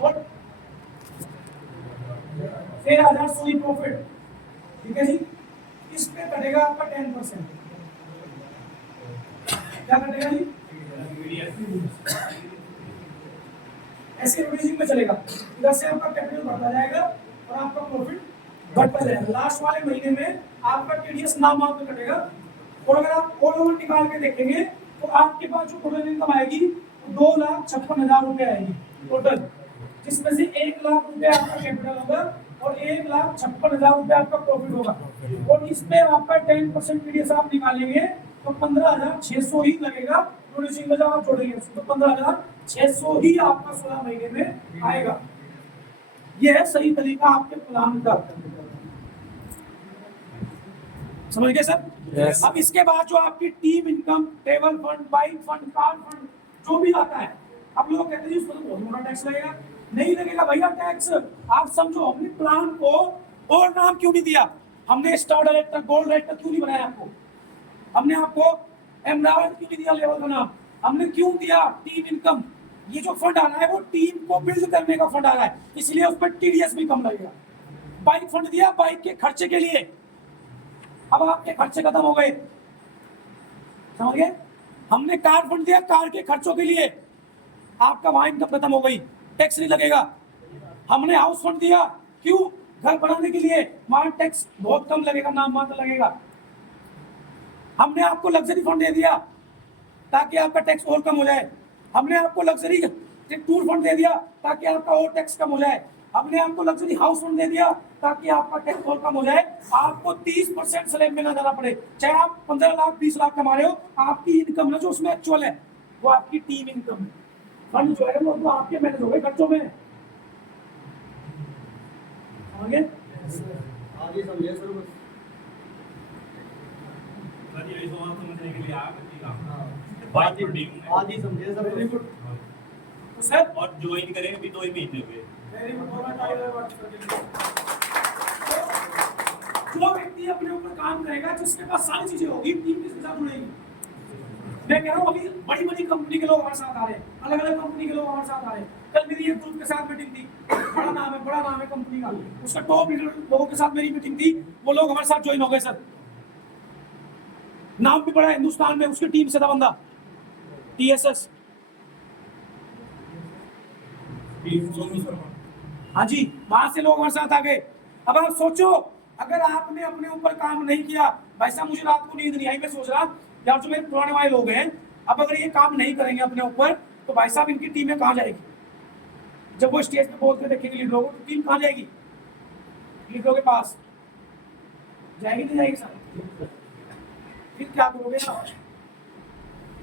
और 13,000 सोई प्रॉफिट, ठीक है जी। इस पे कटेगा आपका 10%, क्या कटेगा जी? ऐसे रोटेशन में चलेगा, इधर से आपका कैपिटल बढ़ता जाएगा और आपका प्रॉफिट बढ़ता जाएगा। लास्ट वाले महीने में आपका टीडीएस नाम मात्र कटेगा। और अगर आप ऑल ओवर निकाल के देखेंगे तो आपके पास जो टोटल इनकम आएगी 2,56,000 रुपए आएगी टोटल, जिसमें से 1,00,000 रुपए आपका कैपिटल होगा और 1,56,000 रुपए आपका प्रॉफिट होगा। और इस पे आपका 10% टीडीएस आप निकालेंगे तो 15,600 ही लगेगा। प्रोड्यूसिंग में जब आप जोड़ेंगे तो 15,600 ही आपका 16 महीने में आएगा। यह है सही तरीका आपके प्लान का, समझ गए सर? Yes. अब इसके बाद जो आपकी team income, table fund, bike fund, car fund जो भी आता है, आप लोग कहते हैं उसमें तो बहुत मोटा टैक्स लगेगा। नहीं लगेगा भैया टैक्स, आप समझो। हमने प्लान को और नाम क्यों नहीं दिया? हमने स्टार डायरेक्टर, गोल्ड डायरेक्टर क्यों नहीं बनाया आपको? हमने आपको एमराल्ड क्यों नहीं दिया लेवल का नाम? हमने क्यों दिया टीम इनकम? ये जो फंड आ रहा है वो टीम को बिल्ड करने का फंड आ रहा है, इसलिए उस पर टीडीएस भी कम लगेगा। बाइक फंड दिया बाइक के खर्चे के लिए, अब आपके खर्चे खत्म हो गए, समझ गए? हमने कार फंड दिया कार के खर्चों के लिए, आपका वहां इनकम खत्म हो गई, टैक्स नहीं लगेगा। हमने हाउस फंड दिया, क्यों? घर बनाने के लिए, वहां टैक्स बहुत कम लगेगा, नाम मात्र लगेगा। हमने आपको लग्जरी फंड दे दिया ताकि आपका टैक्स और कम हो जाए। हमने आपको लग्जरी टूर फंड दे दिया ताकि आपका और टैक्स कम हो जाए। हमने आपको लग्जरी हाउस फंड दे दिया ताकि आपका टैक्स और कम हो जाए। आपको 30% स्लैब में ना जाना पड़े, चाहे आप 15 लाख 20 लाख कमा रहे हो, आपकी इनकम ना जो उसमें एक्चुअल है वो आपकी टीम इनकम है। फंड जो है वो तो आपके मैनेज हो गए खर्चों में, आगे आगे समझे सर बस। यही सवाल समझने के लिए आप आज ही समझे सर। Very good. तो सर और ज्वाइन करेंगे भी 2 ही महीने हुए। जो व्यक्ति अपने ऊपर काम करेगा, जिसके पास सारी चीजें होगी, टीम किसके साथ जुड़ेगी? मैं कह रहा हूँ अभी बड़ी बड़ी कंपनी के लोग हमारे साथ आ रहे हैं, अलग अलग कंपनी के लोग हमारे साथ आ रहे हैं। कल मेरी एक ग्रुप के साथ मीटिंग थी, बड़ा नाम है कंपनी का, उसका टॉप लीडर लोगों के साथ मेरी मीटिंग थी, वो लोग हमारे साथ ज्वाइन हो गए सर। नाम भी बड़ा हिंदुस्तान में, उसकी टीम से था बंदा, टीएसएस। हाँ जी, वहां से लोग हमारे साथ आ गए। अब आप सोचो, अगर आपने अपने ऊपर काम नहीं किया, भाई साहब मुझे रात को नींद नहीं आई, मैं सोच रहा यार जो मेरे पुराने वाले लोग हैं, अब अगर ये काम नहीं करेंगे अपने ऊपर तो भाई साहब इनकी टीमें कहाँ जाएगी? जब वो स्टेज पे बोलते देखेंगे लीडरों को, तो टीम कहाँ जाएगी? लीडरों के पास जाएगी, नहीं जाएगी सर? फिर क्या करोगे ना?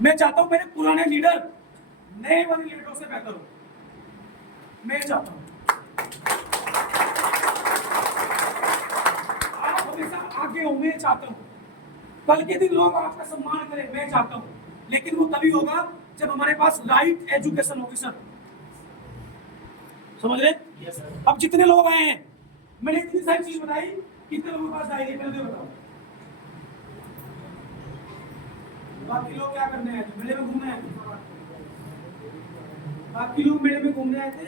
मैं चाहता हूं मेरे पुराने लीडर नए वाले लीडरों से बेहतर हो, मैं चाहता हूं आप हमेशा आगे हो, मैं चाहता हूं कल के दिन लोग आपका सम्मान करें, मैं चाहता हूं। लेकिन वो तभी होगा जब हमारे पास राइट एजुकेशन होगी सर, समझ रहे? Yes, sir. अब जितने लोग आए हैं, मैंने इतनी सारी चीज बताई, कितने लोगों के पास आएगी पहले बताओ? बाकी लोग क्या करने आए थे? मेले में घूमने आए थे। बाकी लोग मेले में घूमने आए थे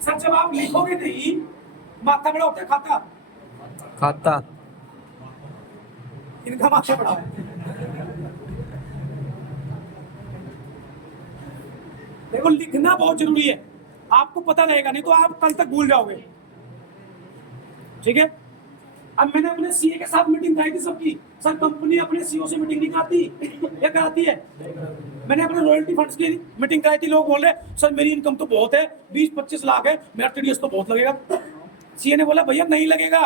सर। जब आप लिखोगे नहीं, माथा बड़ा होता है खाता, खाता इनका माथा बड़ा है। देखो लिखना बहुत जरूरी है, आपको पता रहेगा, नहीं तो आप कल तक भूल जाओगे, ठीक है? अब मैंने अपने सीए के साथ मीटिंग कराई थी सबकी। सर कंपनी अपने सीईओ से मीटिंग नहीं कराती, क्या कराती है? मैंने अपने रॉयल्टी फंड्स की मीटिंग कराई थी। लोग बोल रहे सर मेरी इनकम तो बहुत है, 20-25 लाख है, मेरा टीडीएस तो बहुत लगेगा। सीए ने बोला भैया नहीं लगेगा।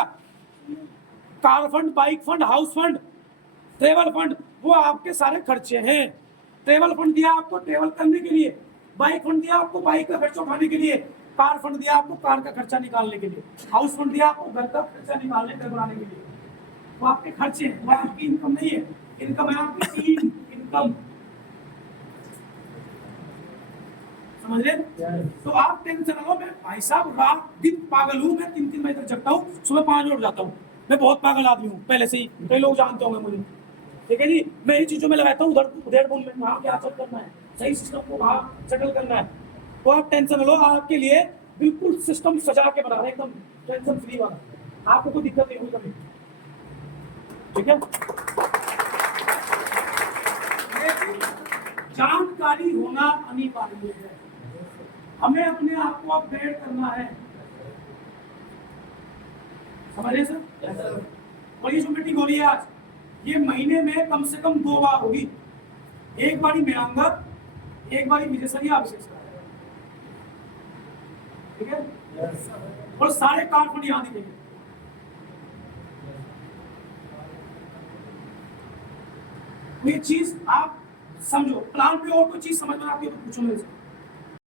Car fund, bike fund, house fund, travel fund, वो आपके सारे खर्चे हैं। ट्रेवल फंड दिया आपको ट्रेवल करने के लिए, बाइक फंड दिया आपको बाइक का खर्चा उठाने के लिए, कार फंड दिया आपको कार का खर्चा निकालने के लिए, हाउस फंड दिया आपको घर का खर्चा निकालने घर बनाने के लिए। वो आपके खर्चे हैं, वो आपकी इनकम नहीं है। इनकम है आपकी टीम इनकम, समझ रहे? तो आप टेंशन ना लो। मैं भाई साहब रात दिन पागल हूँ, मैं 3-3 बजे तक जगता हूँ, सुबह 5 बजे उठ जाता हूँ। मैं बहुत पागल आदमी हूँ पहले से ही, कई लोग जानते होंगे मुझे, ठीक है जी? मैं इन चीजों में लगाता हूँ, उधर उधर में वहाँ क्या चल करना है, सही सिस्टम को वहाँ सेटल करना है। तो आप टेंशन लो, आपके लिए बिल्कुल सिस्टम सजा के बना रहे हैं, एकदम टेंशन फ्री वाला, आपको कोई दिक्कत नहीं होगी कभी। ठीक है, जानकारी होना अनिवार्य है, हमें अपने आप को अपग्रेड करना है, समझ रहे सर? और ये जो मीटिंग हो रही है आज, ये महीने में कम से कम 2 बार होगी, एक बारी मैं आऊंगा, एक बारी विजय सर या अभिषेक सर, ठीक है? और सारे कार्ड फंड यहाँ दिखेंगे। ये चीज आप समझो, प्लान पे और कोई चीज समझ में आती है तो पूछो मेरे से।